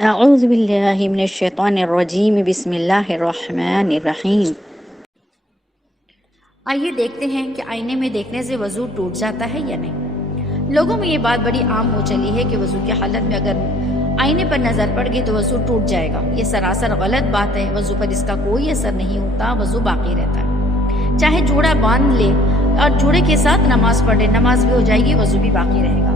اعوذ باللہ من الشیطان الرجیم بسم اللہ الرحمن الرحیم۔ آئیے دیکھتے ہیں کہ آئینے میں دیکھنے سے وضو ٹوٹ جاتا ہے یا نہیں۔ لوگوں میں یہ بات بڑی عام ہو چلی ہے کہ وضو کی حالت میں اگر آئینے پر نظر پڑ گئی تو وضو ٹوٹ جائے گا۔ یہ سراسر غلط بات ہے، وضو پر اس کا کوئی اثر نہیں ہوتا، وضو باقی رہتا ہے۔ چاہے جوڑا باندھ لے اور جوڑے کے ساتھ نماز پڑھے، نماز بھی ہو جائے گی، وضو بھی باقی رہے گا۔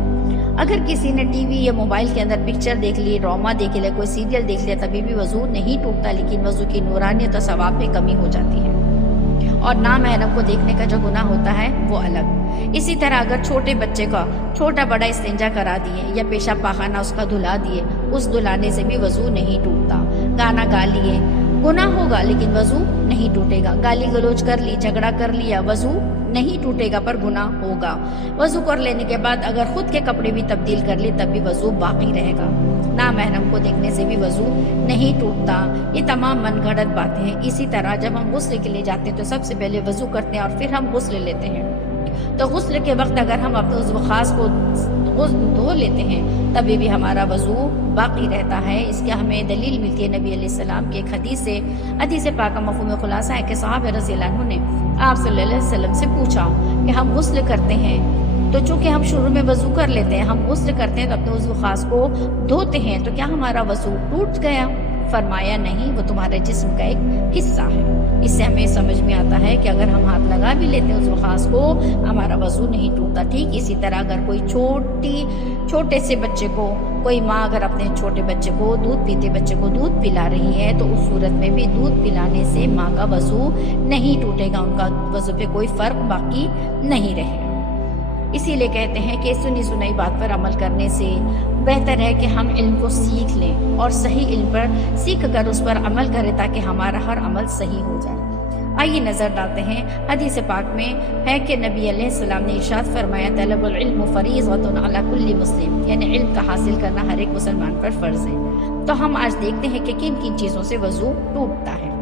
اگر کسی نے ٹی وی یا موبائل کے اندر پکچر دیکھ لی، ڈرامہ دیکھ لیا، کوئی سیریل دیکھ لیا، تبھی بھی وضو نہیں ٹوٹتا، لیکن وضو کی نورانیت اور ثواب میں کمی ہو جاتی ہے، اور نامحرم کو دیکھنے کا جو گناہ ہوتا ہے وہ الگ۔ اسی طرح اگر چھوٹے بچے کا چھوٹا بڑا استنجا کرا دیے یا پیشاب پاخانہ اس کا دھلا دیے، اس دھلانے سے بھی وضو نہیں ٹوٹتا۔ گانا گا لیے، گناہ ہوگا لیکن وضو نہیں ٹوٹے گا۔ گالی گلوچ کر لی، جھگڑا کر لیا، وضو نہیں ٹوٹے گا پر گناہ ہوگا۔ وضو کر لینے کے بعد اگر خود کے کپڑے بھی تبدیل کر لی تب بھی وضو باقی رہے گا۔ نامحرم کو دیکھنے سے بھی وضو نہیں ٹوٹتا۔ یہ تمام من گھڑت باتیں ہیں۔ اسی طرح جب ہم غسل کے لیے جاتے ہیں تو سب سے پہلے وضو کرتے ہیں اور پھر ہم غسل لیتے ہیں۔ تو غسل کے وقت اگر ہم اپنے عضو خاص کو دھو لیتے ہیں تبھی بھی ہمارا وضو باقی رہتا ہے۔ اس کی ہمیں دلیل ملتی ہے نبی علیہ السلام کی ایک حدیث سے۔ حدیث پاک کا مفہوم خلاصہ ہے کہ صحابہ رضی اللہ عنہ نے آپ صلی اللہ علیہ وسلم سے پوچھا کہ ہم غسل کرتے ہیں تو چونکہ ہم شروع میں وضو کر لیتے ہیں، ہم غسل کرتے ہیں تو اپنے عضو خاص کو دھوتے ہیں، تو کیا ہمارا وضو ٹوٹ گیا؟ فرمایا نہیں، وہ تمہارے جسم کا ایک حصہ ہے۔ اس سے ہمیں سمجھ میں آتا ہے کہ اگر ہم ہاتھ لگا بھی لیتے ہیں عضو خاص کو، ہمارا وضو نہیں ٹوٹتا۔ ٹھیک اسی طرح اگر کوئی چھوٹے سے بچے کو، کوئی ماں اگر اپنے چھوٹے بچے کو، دودھ پیتے بچے کو دودھ پلا رہی ہے تو اس صورت میں بھی دودھ پلانے سے ماں کا وضو نہیں ٹوٹے گا، ان کا وضو پہ کوئی فرق باقی نہیں رہے گا۔ اسی لیے کہتے ہیں کہ سنی سنائی بات پر عمل کرنے سے بہتر ہے کہ ہم علم کو سیکھ لیں اور صحیح علم پر سیکھ کر اس پر عمل کریں تاکہ ہمارا ہر عمل صحیح ہو جائے۔ آئیے نظر ڈالتے ہیں، حدیث پاک میں ہے کہ نبی علیہ السلام نے ارشاد فرمایا طلب العلم فریضۃ علی کل مسلم، یعنی علم کا حاصل کرنا ہر ایک مسلمان پر فرض ہے۔ تو ہم آج دیکھتے ہیں کہ کن کن چیزوں سے وضو ٹوٹتا ہے۔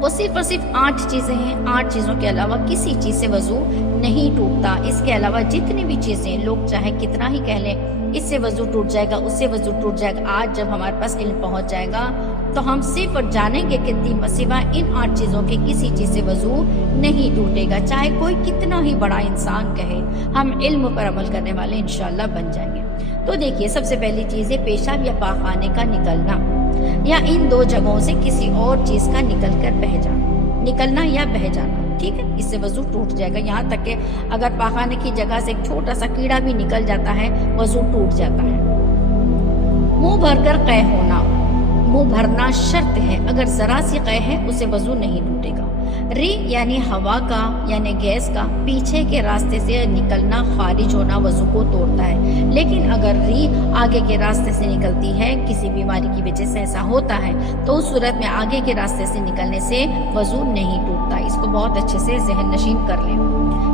وہ صرف اور صرف 8 چیزیں ہیں، 8 چیزوں کے علاوہ کسی چیز سے وضو نہیں ٹوٹتا۔ اس کے علاوہ جتنی بھی چیزیں لوگ چاہے کتنا ہی کہہ لیں اس سے وضو ٹوٹ جائے گا، اس سے وضو ٹوٹ جائے گا، آج جب ہمارے پاس علم پہنچ جائے گا تو ہم صرف جانیں گے کہ سوائے ان 8 چیزوں کے کسی چیز سے وضو نہیں ٹوٹے گا، چاہے کوئی کتنا ہی بڑا انسان کہے، ہم علم پر عمل کرنے والے انشاءاللہ بن جائیں گے۔ تو دیکھیے، سب سے پہلی چیز ہے پیشاب یا پاخانے کا نکلنا، یا ان 2 جگہوں سے کسی اور چیز کا نکل کر بہہ جانا، نکلنا یا بہہ جانا، ٹھیک ہے، اس سے وضو ٹوٹ جائے گا۔ یہاں تک کہ اگر پاخانے کی جگہ سے ایک چھوٹا سا کیڑا بھی نکل جاتا ہے وضو ٹوٹ جاتا ہے۔ منہ بھر کر قے ہونا، منہ بھرنا شرط ہے، اگر ذرا سی قے ہے اسے وضو نہیں ٹوٹے گا۔ ری یعنی ہوا کا، یعنی گیس کا پیچھے کے راستے سے نکلنا، خارج ہونا وضو کو توڑتا ہے، لیکن اگر ری آگے کے راستے سے نکلتی ہے، کسی بیماری کی وجہ سے ایسا ہوتا ہے تو اس صورت میں آگے کے راستے سے نکلنے سے وضو نہیں ٹوٹتا۔ اس کو بہت اچھے سے ذہن نشین کر لیں۔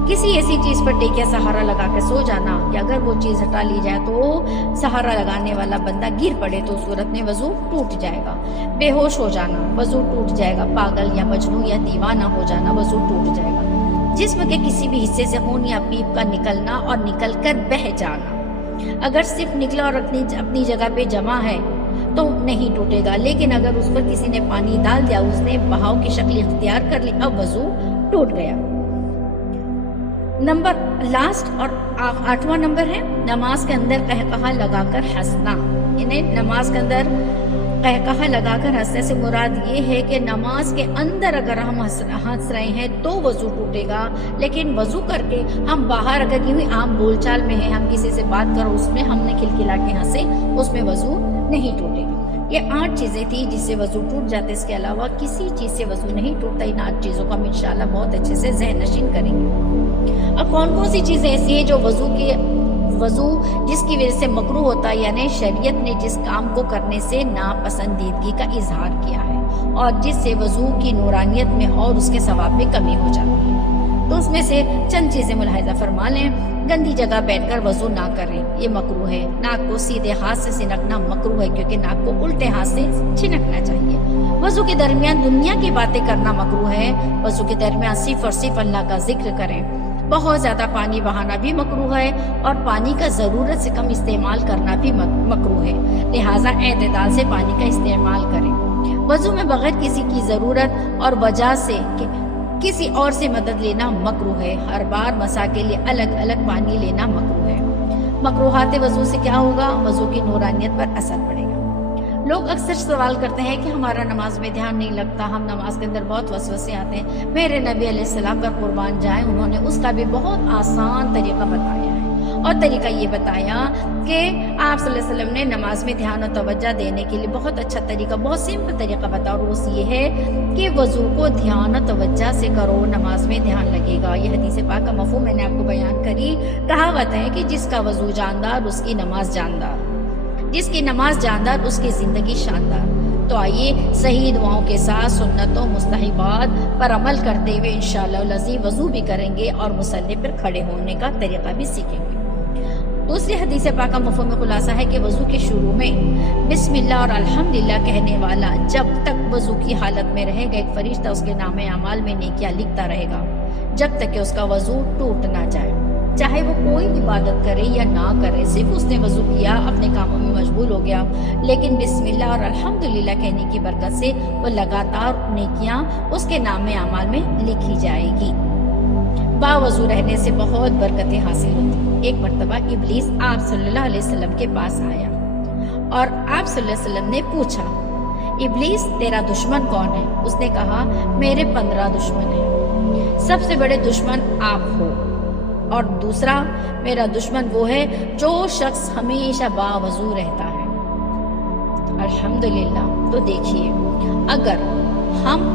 کسی ایسی چیز پر ٹیک یا سہارا لگا کے سو جانا کہ اگر وہ چیز ہٹا لی جائے تو سہارا لگانے والا بندہ گر پڑے تو اس صورت میں وضو ٹوٹ جائے گا۔ بے ہوش ہو جانا وضو ٹوٹ جائے گا۔ پاگل یا مجنون یا دیوانہ ہو جانا وضو ٹوٹ جائے گا۔ جسم کے کسی بھی حصے سے خون یا پیپ کا نکلنا اور نکل کر بہہ جانا، اگر صرف نکلا اور اپنی جگہ پہ جمع ہے تو نہیں ٹوٹے گا، لیکن اگر اس پر کسی نے پانی ڈال دیا، اس نے بہاؤ کی شکل اختیار کر لی، اب وضو ٹوٹ گیا۔ نمبر لاسٹ اور 8واں نمبر ہے نماز کے اندر قہقہا لگا کر ہنسنا، یعنی نماز کے اندر قہقہا لگا کر ہنسنے سے مراد یہ ہے کہ نماز کے اندر اگر ہم ہنس رہے ہیں تو وضو ٹوٹے گا، لیکن وضو کر کے ہم باہر اگر یوں ہی عام بول چال میں ہیں، ہم کسی سے بات کرو اس میں ہم نے کھلکھلا کے ہنسے، اس میں وضو نہیں ٹوٹے گا۔ یہ 8 چیزیں تھی جس سے وضو ٹوٹ جاتے، اس کے علاوہ کسی چیز سے وضو نہیں ٹوٹتا۔ ان 8 چیزوں کو ہم انشاءاللہ بہت اچھے سے ذہن نشین کریں گے۔ اب کون کون سی چیزیں ایسی ہیں جو وضو جس کی وجہ سے مکروہ ہوتا ہے، یعنی شریعت نے جس کام کو کرنے سے ناپسندیدگی کا اظہار کیا ہے اور جس سے وضو کی نورانیت میں اور اس کے ثواب میں کمی ہو جاتی ہے، تو اس میں سے چند چیزیں ملاحظہ فرما لیں۔ گندی جگہ بیٹھ کر وضو نہ کریں، یہ مکروہ ہے۔ ناک کو سیدھے ہاتھ سے سنکنا مکروہ ہے، کیونکہ ناک کو الٹے ہاتھ سے چھنکنا چاہیے۔ وضو کے درمیان دنیا کی باتیں کرنا مکروہ ہے، وضو کے درمیان صرف اور صرف اللہ کا ذکر کریں۔ بہت زیادہ پانی بہانا بھی مکروہ ہے اور پانی کا ضرورت سے کم استعمال کرنا بھی مکروہ ہے، لہٰذا اعتدال سے پانی کا استعمال کریں۔ وضو میں بغیر کسی کی ضرورت اور وجہ سے کسی اور سے مدد لینا مکروہ ہے۔ ہر بار مسح کے لیے الگ الگ پانی لینا مکروہ ہے۔ مکروہات وضو سے کیا ہوگا؟ وضو کی نورانیت پر اثر پڑے گا۔ لوگ اکثر سوال کرتے ہیں کہ ہمارا نماز میں دھیان نہیں لگتا، ہم نماز کے اندر بہت وسوسے آتے ہیں۔ میرے نبی علیہ السلام پر قربان جائیں، انہوں نے اس کا بھی بہت آسان طریقہ بتایا ہے، اور طریقہ یہ بتایا کہ آپ صلی اللہ علیہ وسلم نے نماز میں دھیان و توجہ دینے کے لیے بہت اچھا طریقہ، بہت سمپل طریقہ بتایا، اور وہ یہ ہے کہ وضو کو دھیان و توجہ سے کرو، نماز میں دھیان لگے گا۔ یہ حدیث پاک کا مفہوم میں نے آپ کو بیان کری۔ کہاوت ہے کہ جس کا وضو جاندار اس کی نماز جاندار، جس کی نماز جاندار اس کی زندگی شاندار۔ تو آئیے صحیح دعاؤں کے ساتھ سنتوں مستحبات پر عمل کرتے ہوئے انشاءاللہ العزیز وضو بھی کریں گے اور مصلی پر کھڑے ہونے کا طریقہ بھی سیکھیں گے۔ دوسری حدیث پاک کا مفہوم خلاصہ ہے کہ وضو کے شروع میں بسم اللہ اور الحمدللہ کہنے والا جب تک وضو کی حالت میں رہے گا، ایک فرشتہ اس کے نام اعمال میں نیکیاں لکھتا رہے گا جب تک کہ اس کا وضو ٹوٹ نہ جائے، چاہے وہ کوئی عبادت کرے یا نہ کرے۔ صرف اس نے وضو کیا، اپنے کاموں میں مشغول ہو گیا، لیکن بسم اللہ اور الحمدللہ کہنے کی برکت سے وہ لگاتار نیکیاں اس کے نام اعمال میں لکھی جائے گی۔ باوضو رہنے سے بہت برکتیں حاصل ہوتی۔ ایک مرتبہ ابلیس آپ صلی اللہ علیہ وسلم کے پاس آیا اور آپ صلی اللہ علیہ وسلم نے پوچھا، ابلیس تیرا دشمن کون ہے؟ اس نے کہا میرے 15 دشمن ہیں، سب سے بڑے دشمن آپ ہو، اور دوسرا میرا دشمن وہ ہے جو شخص ہمیشہ باوضو رہتا ہے۔ الحمدللہ۔ تو دیکھیے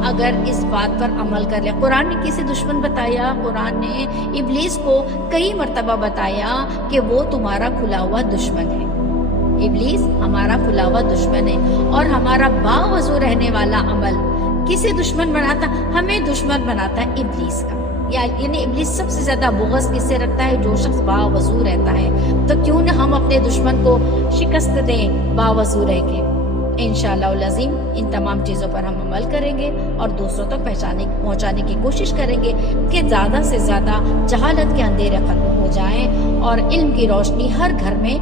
اگر اس بات پر عمل کر لیں، قرآن نے کسی دشمن بتایا؟ قرآن نے ابلیس کو کئی مرتبہ بتایا کہ وہ تمہارا کھلا ہوا دشمن ہے۔ ابلیس ہمارا کھلا ہوا دشمن ہے، اور ہمارا باوضو رہنے والا عمل کسے دشمن بناتا؟ ہمیں دشمن بناتا ہے ابلیس کا۔ یعنی ابلیس سب سے زیادہ بغض کس سے رکھتا ہے؟ جو شخص باوضو رہتا ہے۔ تو کیوں نہ ہم اپنے دشمن کو شکست دیں باوضو رہ کے۔ انشاءاللہ العظیم ان تمام چیزوں پر ہم عمل کریں گے اور دوسروں تک پہنچانے کی کوشش کریں گے کہ زیادہ سے زیادہ جہالت کے اندھیرے ختم ہو جائیں اور علم کی روشنی ہر گھر میں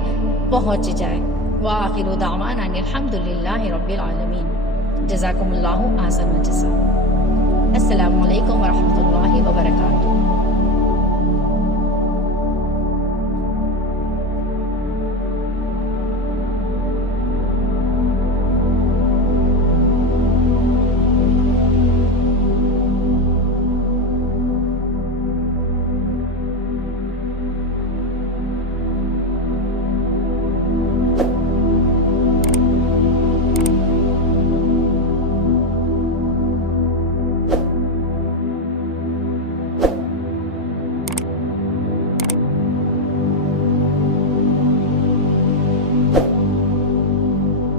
پہنچ جائے۔ وآخر دعوانا ان الحمدللہ رب العالمین۔ جزاکم اللہ احسن الجزاء۔ السلام علیکم ورحمۃ اللہ وبرکاتہ۔